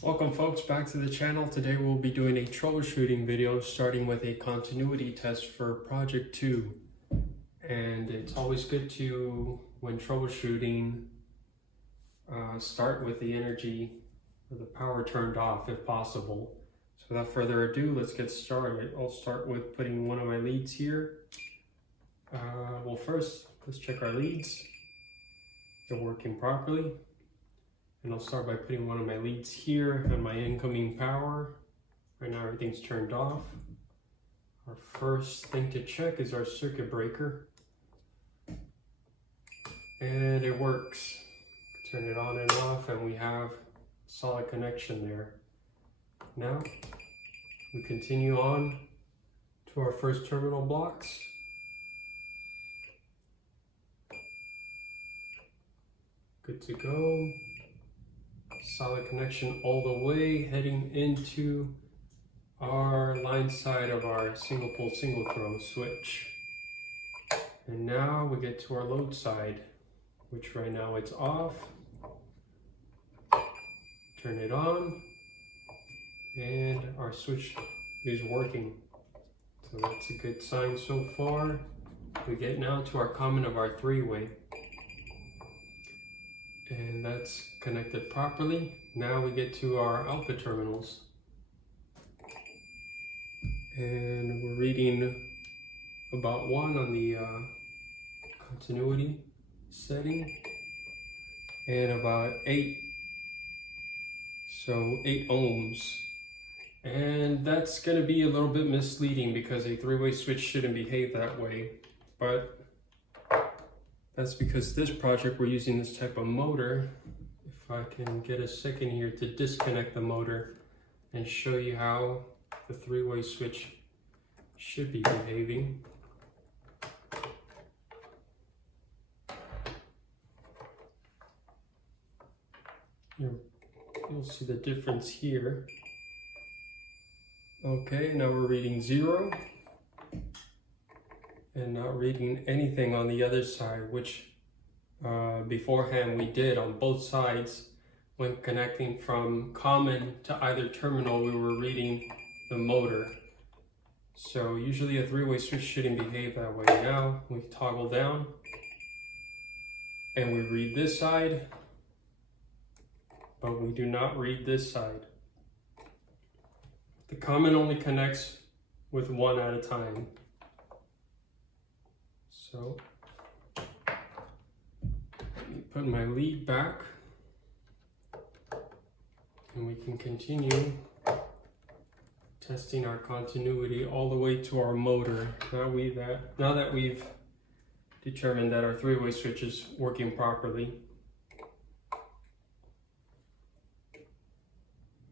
Welcome folks back to the channel. Today we'll be doing a troubleshooting video starting with a continuity test for project 2. And it's always good to, when troubleshooting, start with the energy or the power turned off if possible. So without further ado, let's get started. I'll start with putting one of my leads here. Well, first, let's check our leads. They're working properly. And I'll start by putting one of my leads here on my incoming power. Right now everything's turned off. Our first thing to check is our circuit breaker. And it works. Turn it on and off and we have solid connection there. Now we continue on to our first terminal blocks. Good to go. Solid connection all the way, heading into our line side of our single pole, single throw switch. And now we get to our load side, which right now it's off. Turn it on, and our switch is working. So that's a good sign so far. We get now to our common of our three-way. And that's connected properly. Now we get to our output terminals. And we're reading about 1 on the continuity setting and about 8. So 8 ohms. And that's going to be a little bit misleading because a three-way switch shouldn't behave that way. But that's because this project we're using this type of motor. If I can get a second here to disconnect the motor and show you how the three-way switch should be behaving. You'll see the difference here. Okay, now we're reading 0. And not reading anything on the other side, which beforehand we did on both sides. When connecting from common to either terminal, we were reading the motor. So usually a three-way switch shouldn't behave that way. Now we toggle down and we read this side, but we do not read this side. The common only connects with 1 at a time. So, let me put my lead back and we can continue testing our continuity all the way to our motor. Now that we've determined that our three-way switch is working properly.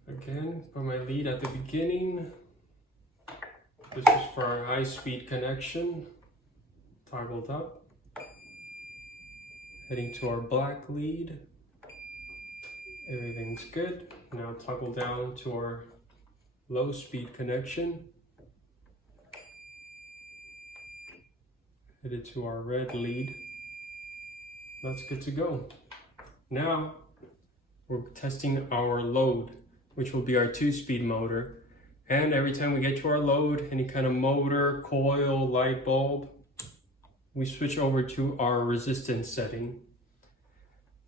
Again, put my lead at the beginning. This is for our high-speed connection. Toggled up, heading to our black lead. Everything's good. Now toggle down to our low speed connection. Headed to our red lead. That's good to go. Now we're testing our load, which will be our 2-speed motor. And every time we get to our load, any kind of motor, coil, light bulb, we switch over to our resistance setting.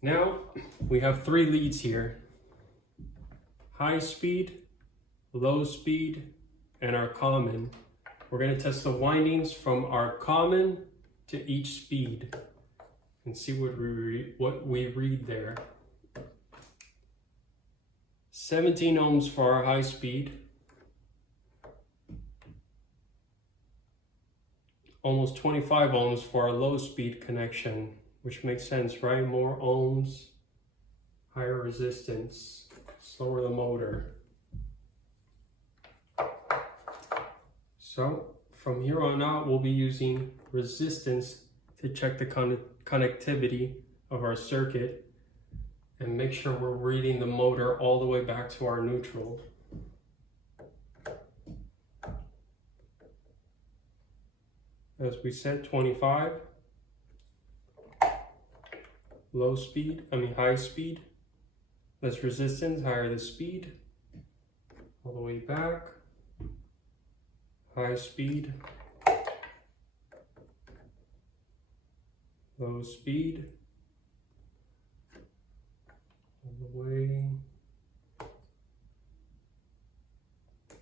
Now we have 3 leads here: high speed, low speed, and our common. We're going to test the windings from our common to each speed and see what we read there. 17 ohms for our high speed. Almost 25 ohms for our low speed connection, which makes sense, right? More ohms, higher resistance, slower the motor. So from here on out, we'll be using resistance to check the connectivity of our circuit and make sure we're reading the motor all the way back to our neutral. As we said, 25, high speed, less resistance, higher the speed. All the way back, high speed, low speed, all the way,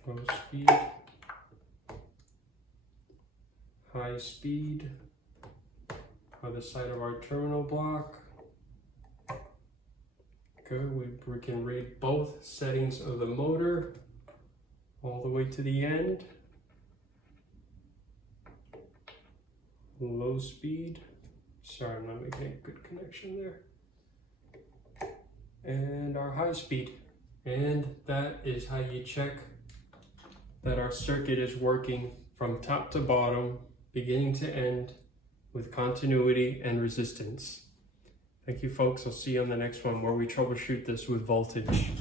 low speed, high speed, other side of our terminal block. Good, we can read both settings of the motor all the way to the end. Low speed. Sorry, I'm not making a good connection there. And our high speed. And that is how you check that our circuit is working from top to bottom, beginning to end, with continuity and resistance. Thank you, folks. I'll see you on the next one where we troubleshoot this with voltage.